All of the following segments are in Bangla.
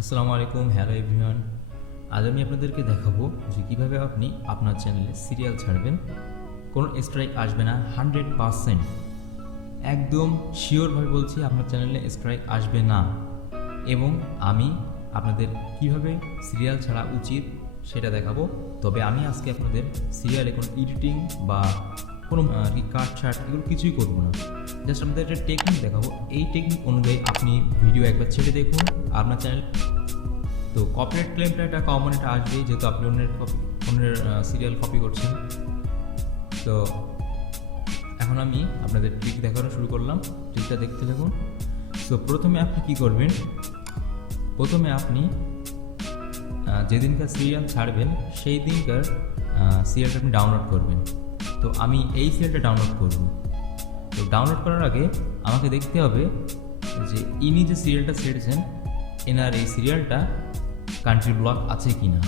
আসসালামু আলাইকুম, হ্যালো এভরিওয়ান। আজ আমি আপনাদেরকে দেখাবো যে কীভাবে আপনি আপনার চ্যানেলে সিরিয়াল ছাড়বেন, কোনো স্ট্রাইক আসবে না। 100% একদম শিওরভাবে বলছি, আপনার চ্যানেলে স্ট্রাইক আসবে না। এবং আমি আপনাদের কিভাবে সিরিয়াল ছাড়া উচিত সেটা দেখাবো। তবে আমি আজকে আপনাদের সিরিয়ালে কোনো এডিটিং বা কোনো কাটছাট এগুলো কিছুই করবো না। জাস্ট আপনাদের একটা টেকনিক দেখাবো। এই টেকনিক অনুযায়ী আপনি ভিডিও একবার ছেড়ে দেখুন আপনার চ্যানেল। তো কপিরাইট ক্লেমটা একটা কমন এটা আসবেই, যেহেতু আপনি অন্যের সিরিয়াল কপি করছেন। তো এখন আমি আপনাদের ট্রিক দেখানো শুরু করলাম। ট্রিকটা দেখতে থাকুন। সো প্রথমে আপনি কি করবেন, প্রথমে আপনি যেদিনকার সিরিয়াল ছাড়বেন সেই দিনকার সিরিয়ালটা আপনি ডাউনলোড করবেন। তো আমি এই সিরিয়ালটা ডাউনলোড করব। তো ডাউনলোড করার আগে আমাকে দেখতে হবে যে ইনি যে সিরিয়ালটা ছেড়েছেন এনার এই সিরিয়ালটা কান্ট্রি ব্লক আছে কি না।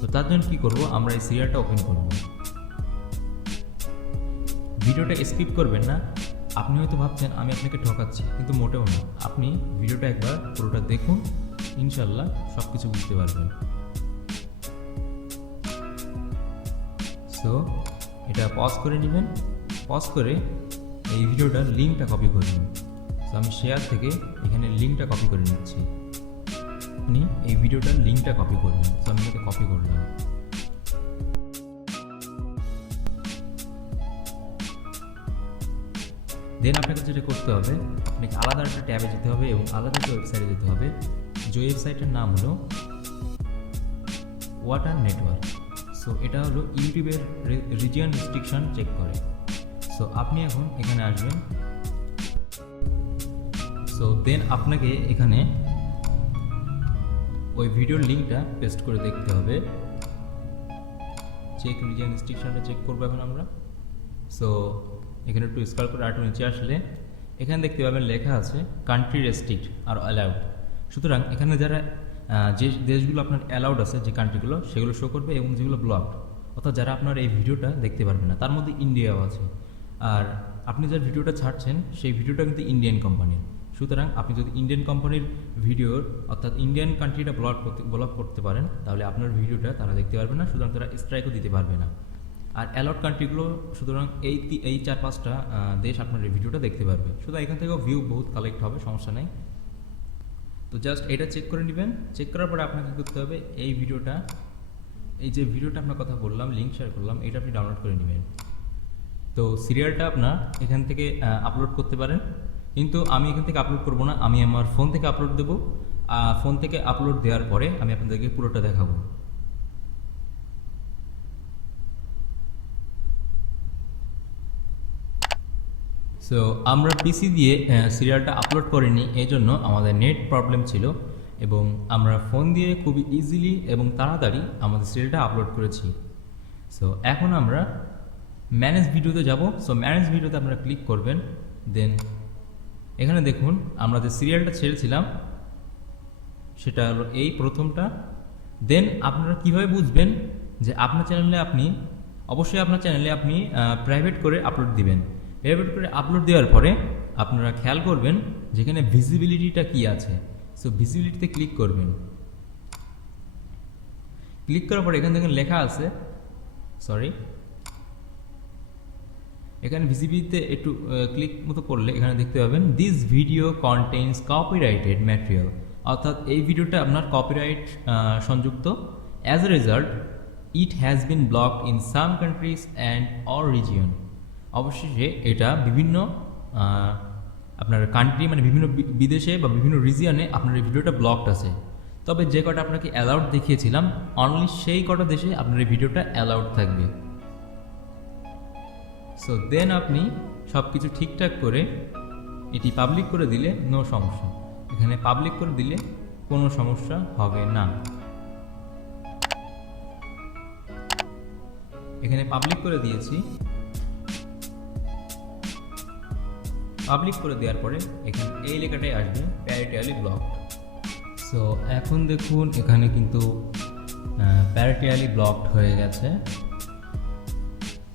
তো তার জন্য কী করবো, আমরা এই সিরিয়ালটা ওপেন করব। ভিডিওটা স্কিপ করবেন না। আপনি হয়তো ভাবছেন আমি আপনাকে ঠকাচ্ছি, কিন্তু মোটেও না। আপনি ভিডিওটা একবার পুরোটা দেখুন, ইনশাল্লাহ সব কিছু বুঝতে পারবেন। সো এটা পজ করে নেবেন। পজ করে এই ভিডিওটার লিঙ্কটা কপি করে নিন। সো আমি শেয়ার থেকে এখানে লিঙ্কটা কপি করে নিচ্ছি। আপনি এই ভিডিওটার লিঙ্কটা কপি করবেন। সো আমি এটাকে কপি করলাম। দেন আপনাকে যেটা করতে হবে, আপনাকে আলাদা একটা ট্যাবে যেতে হবে এবং আলাদা একটা ওয়েবসাইটে যেতে হবে। যে ওয়েবসাইটের নাম হলো ওয়াটার নেটওয়ার্ক। সো এটা হলো ইউটিউবের রিজিয়ন রেস্ট্রিকশন চেক করে। সো আপনি এখন এখানে আসবেন। সো দেন আপনাকে এখানে ওই ভিডিওর লিঙ্কটা পেস্ট করে দেখতে হবে। চেক রিজিয়ন রেস্ট্রিকশনটা চেক করবো এখন আমরা। সো এখানে একটু স্ক্রল করে আরেকটু নিচে আসলে এখানে দেখতে পাবেন লেখা আছে কান্ট্রি রেস্ট্রিক্ট আর অ্যালাউড। সুতরাং এখানে যারা যে দেশগুলো আপনার অ্যালাউড আছে, যে কান্ট্রিগুলো, সেগুলো শো করবে, এবং যেগুলো ব্লকড অর্থাৎ যারা আপনার এই ভিডিওটা দেখতে পারবে না, তার মধ্যে ইন্ডিয়াও আছে। আর আপনি যার ভিডিওটা ছাড়ছেন সেই ভিডিওটা কিন্তু ইন্ডিয়ান কোম্পানির। সুতরাং আপনি যদি ইন্ডিয়ান কোম্পানির ভিডিওর অর্থাৎ ইন্ডিয়ান কান্ট্রিটা ব্লক করতে পারেন, তাহলে আপনার ভিডিওটা তারা দেখতে পারবে না, সুতরাং তারা স্ট্রাইকও দিতে পারবে না। আর অ্যালাউড কান্ট্রিগুলো, সুতরাং এই 4-5টা দেশ আপনার এই ভিডিওটা দেখতে পারবে। সুতরাং এখান থেকেও ভিউ বহুত কালেক্ট হবে, সমস্যা নেই। তো জাস্ট এটা চেক করে নেবেন। চেক করার পরে আপনাকে করতে হবে এই ভিডিওটা, এই যে ভিডিওটা আপনার কথা বললাম, লিঙ্ক শেয়ার করলাম, এটা আপনি ডাউনলোড করে নেবেন। তো সিরিয়ালটা আপনার এখান থেকে আপলোড করতে পারেন, কিন্তু আমি এখান থেকে আপলোড করব না, আমি আমার ফোন থেকে আপলোড দেবো। ফোন থেকে আপলোড দেওয়ার পরে আমি আপনাদেরকে পুরোটা দেখাবো। সো আমরা পিসি দিয়ে সিরিয়ালটা আপলোড করিনি, এই জন্য আমাদের নেট প্রবলেম ছিল, এবং আমরা ফোন দিয়ে খুবই ইজিলি এবং তাড়াতাড়ি আমাদের সিরিয়ালটা আপলোড করেছি। সো এখন আমরা ম্যানেজ ভিডিওতে যাব। সো ম্যানেজ ভিডিওতে আপনারা ক্লিক করবেন। দেন এখানে দেখুন আমরা যে সিরিয়ালটা ছেড়েছিলাম সেটা হলো এই প্রথমটা। দেন আপনারা কীভাবে বুঝবেন যে আপনার চ্যানেলে অবশ্যই আপনার চ্যানেলে আপনি প্রাইভেট করে আপলোড দিবেন। প্রাইভেট করে আপলোড দেওয়ার পরে আপনারা খেয়াল করবেন যেখানে ভিজিবিলিটিটা কী আছে। সো ভিজিবিলিটিতে ক্লিক করবেন। ক্লিক করার পরে এখানে দেখেন লেখা আছে, এখানে ভিজিবিলিটিতে একটু ক্লিক মতো করলে এখানে দেখতে পাবেন this video contains copyrighted material, অর্থাৎ এই ভিডিওটা আপনার কপিরাইট সংযুক্ত। As a result it has been blocked in some countries and or region. অবশেষে এটা বিভিন্ন আপনার কান্ট্রি, মানে বিভিন্ন বিদেশে বা বিভিন্ন রিজিয়নে আপনার এই ভিডিওটা ব্লকড আছে। তবে যে কটা আপনাকে অ্যালাউড দেখিয়েছিলাম, অনলি সেই কটা দেশে আপনার এই ভিডিওটা অ্যালাউড থাকবে। সো দেন আপনি সব কিছু ঠিকঠাক করে এটি পাবলিক করে দিলে নো সমস্যা। এখানে পাবলিক করে দিলে কোনো সমস্যা হবে না। এখানে পাবলিক করে দিয়েছি। পাবলিক করে দেওয়ার পরে এখানে এই লেখাটাই আসবে প্যারিটিয়ালি ব্লক। সো এখন দেখুন এখানে কিন্তু প্যারিটিয়ালি ব্লকড হয়ে গেছে।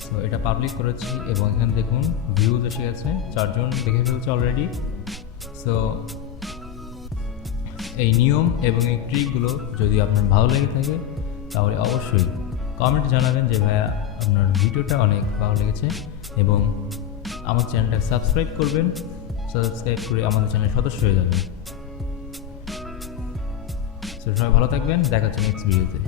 সো এটা পাবলিক করেছি এবং এখানে দেখুন ভিউজ এসে গেছে, 4 জন দেখে ফেলছে অলরেডি। সো এই নিয়ম এবং এই ট্রিকগুলো যদি আপনার ভালো লেগে থাকে তাহলে অবশ্যই কমেন্টে জানাবেন যে ভাইয়া আপনার ভিডিওটা অনেক ভালো লেগেছে, এবং আমার চ্যানেলটা সাবস্ক্রাইব করবেন, সাবস্ক্রাইব করে আমাদের চ্যানেলের সদস্য হয়ে যাবেন। সো সবাই ভালো থাকবেন, দেখা হচ্ছে নেক্সট ভিডিওতে।